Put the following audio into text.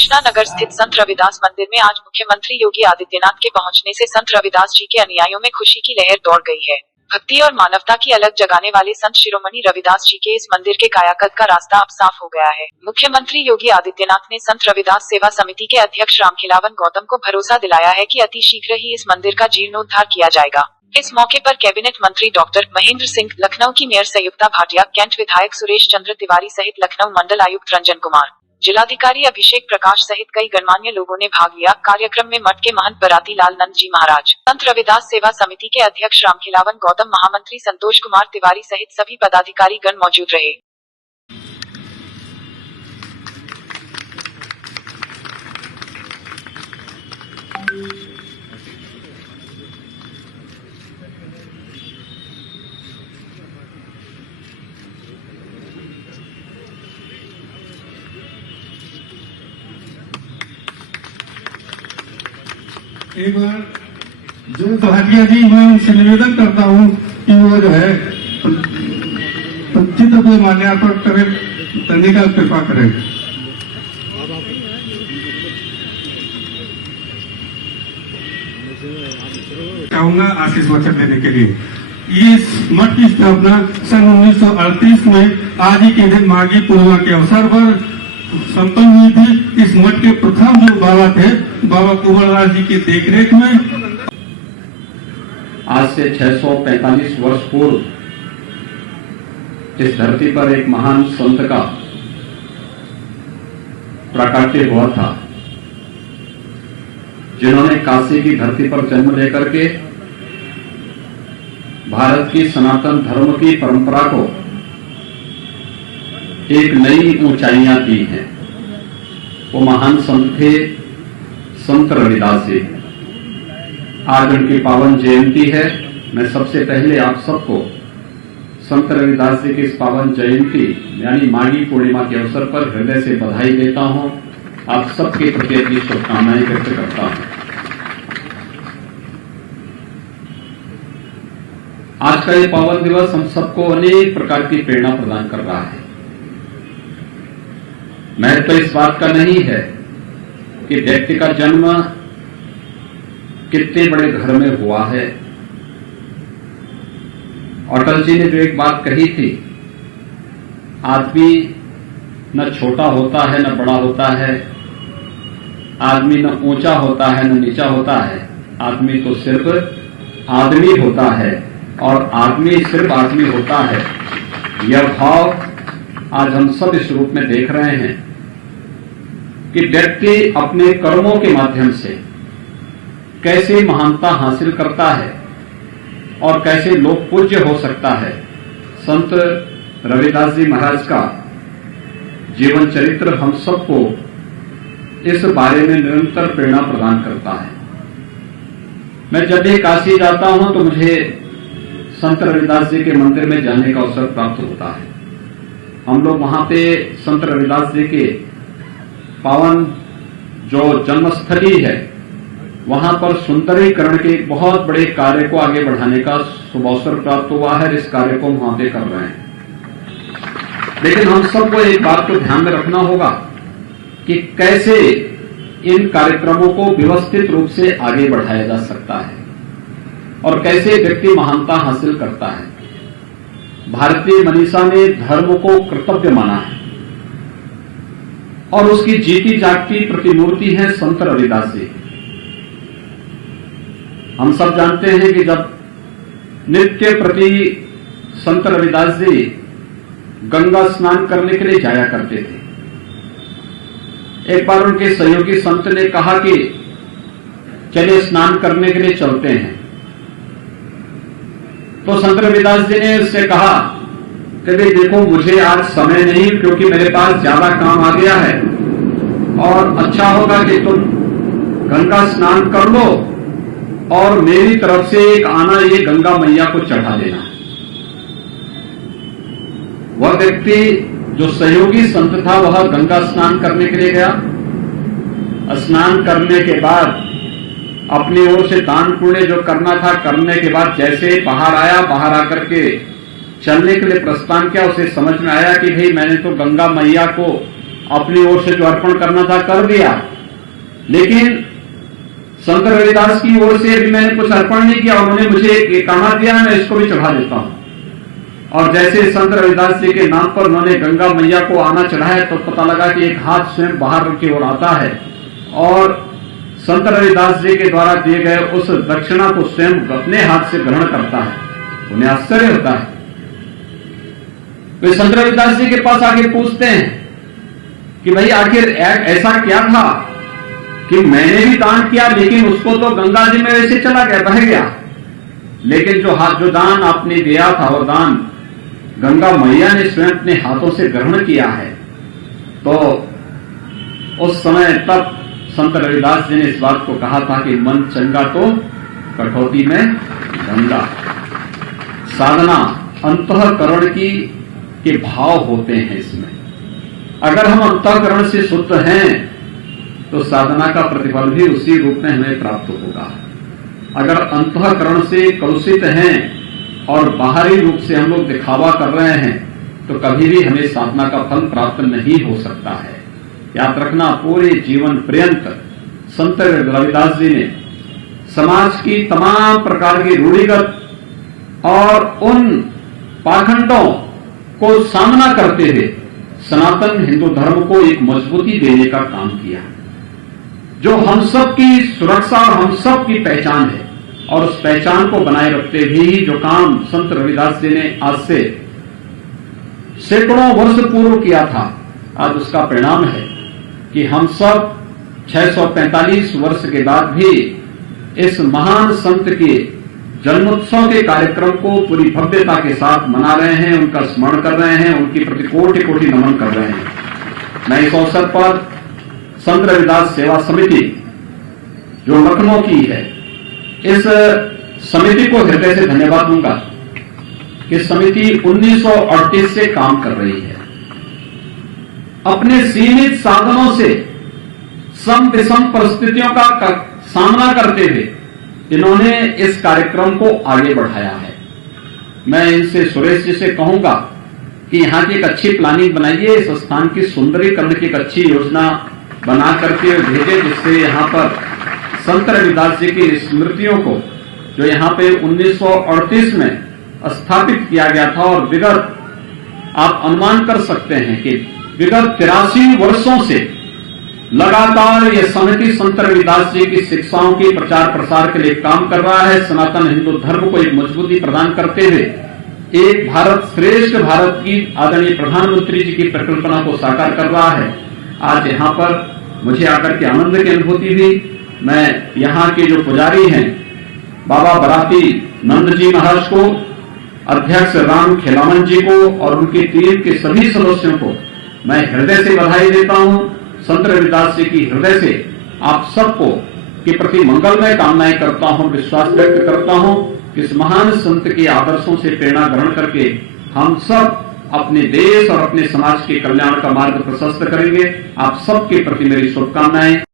कृष्णा नगर स्थित संत रविदास मंदिर में आज मुख्यमंत्री योगी आदित्यनाथ के पहुंचने से संत रविदास जी के अनुयायियों में खुशी की लहर दौड़ गई है। भक्ति और मानवता की अलग जगाने वाले संत शिरोमणि रविदास जी के इस मंदिर के कायाकल्प का रास्ता अब साफ हो गया है। मुख्यमंत्री योगी आदित्यनाथ ने संत रविदास सेवा समिति के अध्यक्ष रामखिलावन गौतम को भरोसा दिलाया है कि अति शीघ्र ही इस मंदिर का जीर्णोद्धार किया जाएगा। इस मौके पर कैबिनेट मंत्री डॉक्टर महेंद्र सिंह, लखनऊ की मेयर संयुक्ता भाटिया, कैंट विधायक सुरेश चंद्र तिवारी सहित लखनऊ मंडल आयुक्त रंजन कुमार, जिलाधिकारी अभिषेक प्रकाश सहित कई गणमान्य लोगों ने भाग लिया। कार्यक्रम में मठ के महंत बराती लाल नंद जी महाराज, संत रविदास सेवा समिति के अध्यक्ष रामखिलावन गौतम, महामंत्री संतोष कुमार तिवारी सहित सभी पदाधिकारी गण मौजूद रहे। एक बार जो भाटिया जी, मैं उनसे निवेदन करता हूँ कि वो जो है चित्र को माल्यार्पण करे, करने का कृपा करें। चाहूंगा आशीष वचन देने के लिए। इस मठ की स्थापना सन 1938 में आज ही के दिन माघी पूर्णिमा के अवसर पर संपन्न हुई थी। इस मठ के प्रथम जो बाबा थे, बाबा कुंवरदास जी की देखरेख में आज से 645 वर्ष पूर्व इस धरती पर एक महान संत का प्राकट्य हुआ था, जिन्होंने काशी की धरती पर जन्म लेकर के भारत की सनातन धर्म की परंपरा को एक नई ऊंचाइयां दी हैं। वो महान संत थे संत रविदास जी। आज उनकी पावन जयंती है। मैं सबसे पहले आप सबको संत रविदास जी की इस पावन जयंती यानी माघी पूर्णिमा के अवसर पर हृदय से बधाई देता हूं। आप सबके प्रति अपनी शुभकामनाएं व्यक्त करता हूं। आज का ये पावन दिवस हम सबको अनेक प्रकार की प्रेरणा प्रदान कर रहा है। महत्व तो इस बात का नहीं है कि व्यक्ति का जन्म कितने बड़े घर में हुआ है। अटल जी ने जो एक बात कही थी, आदमी न छोटा होता है न बड़ा होता है, आदमी न ऊंचा होता है न नीचा होता है, आदमी तो सिर्फ आदमी होता है और आदमी सिर्फ आदमी होता है। यह भाव आज हम सब इस रूप में देख रहे हैं कि व्यक्ति अपने कर्मों के माध्यम से कैसे महानता हासिल करता है और कैसे लोक पूज्य हो सकता है। संत रविदास जी महाराज का जीवन चरित्र हम सबको इस बारे में निरंतर प्रेरणा प्रदान करता है। मैं जब भी काशी जाता हूं तो मुझे संत रविदास जी के मंदिर में जाने का अवसर प्राप्त होता है। हम लोग वहां पे संत रविदास जी के पावन जो जन्मस्थली है वहां पर सुंदरीकरण के एक बहुत बड़े कार्य को आगे बढ़ाने का शुभ अवसर प्राप्त हुआ है। इस कार्य को हम वहां पे कर रहे हैं। लेकिन हम सबको एक बात को ध्यान में रखना होगा कि कैसे इन कार्यक्रमों को व्यवस्थित रूप से आगे बढ़ाया जा सकता है और कैसे व्यक्ति महानता हासिल करता है। भारतीय मनीषा ने धर्म को कर्तव्य माना है और उसकी जीती जागती प्रतिमूर्ति है संत रविदास जी। हम सब जानते हैं कि जब नित्य प्रति संत रविदास जी गंगा स्नान करने के लिए जाया करते थे। एक बार उनके सहयोगी संत ने कहा कि चलिए स्नान करने के लिए चलते हैं। तो संत रविदास जी ने उससे कहा कि भाई देखो, मुझे आज समय नहीं क्योंकि मेरे पास ज्यादा काम आ गया है और अच्छा होगा कि तुम गंगा स्नान कर लो और मेरी तरफ से एक आना ये गंगा मैया को चढ़ा देना। वह व्यक्ति जो सहयोगी संत था वह गंगा स्नान करने के लिए गया। स्नान करने के बाद अपनी ओर से दान पुण्य जो करना था करने के बाद जैसे बाहर आया, बाहर आकर के चलने के लिए प्रस्थान किया, उसे समझ में आया कि भाई मैंने तो गंगा मैया को अपनी ओर से जो अर्पण करना था कर दिया, लेकिन संत रविदास की ओर से भी मैंने कुछ अर्पण नहीं किया। उन्होंने मुझे एक काना दिया, मैं इसको भी चढ़ा देता हूं। और जैसे संत रविदास जी के नाम पर उन्होंने गंगा मैया को आना चढ़ाया तो पता लगा कि एक हाथ स्वयं बाहर की ओर आता है और संत रविदास जी के द्वारा दिए गए उस दक्षिणा को स्वयं अपने हाथ से ग्रहण करता है। उन्हें आश्चर्य होता है। वे संत रविदास जी के पास आके पूछते हैं कि भाई आखिर ऐसा क्या था कि मैंने भी दान किया, लेकिन उसको तो गंगा जी में वैसे चला गया, बह गया, लेकिन जो दान आपने दिया था वो दान गंगा मैया ने स्वयं अपने हाथों से ग्रहण किया है। तो उस समय तब संत रविदास जी ने इस बात को कहा था कि मन चंगा तो कठौती में गंगा। साधना अंतःकरण के भाव होते हैं इसमें। अगर हम अंतःकरण से शुद्ध हैं तो साधना का प्रतिफल भी उसी रूप में हमें प्राप्त होगा। अगर अंतःकरण से कलुषित हैं और बाहरी रूप से हम लोग दिखावा कर रहे हैं तो कभी भी हमें साधना का फल प्राप्त नहीं हो सकता है। याद रखना, पूरे जीवन पर्यंत संत रविदास जी ने समाज की तमाम प्रकार की रूढ़िगत और उन पाखंडों को सामना करते हुए सनातन हिंदू धर्म को एक मजबूती देने का काम किया, जो हम सब की सुरक्षा और हम सब की पहचान है। और उस पहचान को बनाए रखते ही जो काम संत रविदास जी ने आज से सैकड़ों वर्ष पूर्व किया था, आज उसका परिणाम है कि हम सब 645 वर्ष के बाद भी इस महान संत के जन्मोत्सव के कार्यक्रम को पूरी भव्यता के साथ मना रहे हैं, उनका स्मरण कर रहे हैं, उनकी प्रति कोटि कोटि नमन कर रहे हैं। मैं इस अवसर पर संत रविदास सेवा समिति जो लखनऊ की है, इस समिति को हृदय से धन्यवाद दूंगा कि समिति 1938 से काम कर रही है। अपने सीमित साधनों से सम विषम परिस्थितियों का सामना करते हुए इन्होंने इस कार्यक्रम को आगे बढ़ाया है। मैं इनसे, सुरेश जी से कहूंगा कि यहां की एक अच्छी प्लानिंग बनाइए, इस स्थान की सुंदरीकरण की एक अच्छी योजना बना करके भेजे, जिससे यहां पर संत रविदास जी की स्मृतियों को जो यहां पे 1938 में स्थापित किया गया था, और विगत आप अनुमान कर सकते हैं कि विगत 83 वर्षों से लगातार यह समिति संत रविदास जी की शिक्षाओं की प्रचार प्रसार के लिए काम कर रहा है। सनातन हिंदू धर्म को एक मजबूती प्रदान करते हुए एक भारत श्रेष्ठ भारत की आदरणीय प्रधानमंत्री जी की परिकल्पना को साकार कर रहा है। आज यहाँ पर मुझे आकर के आनंद की अनुभूति हुई। मैं यहाँ के जो पुजारी हैं बाबा बराती नंद जी महाराज को, अध्यक्ष राम खिलावन जी को और उनकी टीम के सभी सदस्यों को मैं हृदय से बधाई देता हूं। संत रविदास जी की हृदय से आप सबको के प्रति मंगलमय कामनाएं करता हूं, विश्वास व्यक्त करता हूं कि इस महान संत के आदर्शों से प्रेरणा ग्रहण करके हम सब अपने देश और अपने समाज के कल्याण का मार्ग प्रशस्त करेंगे। आप सबके प्रति मेरी शुभकामनाएं।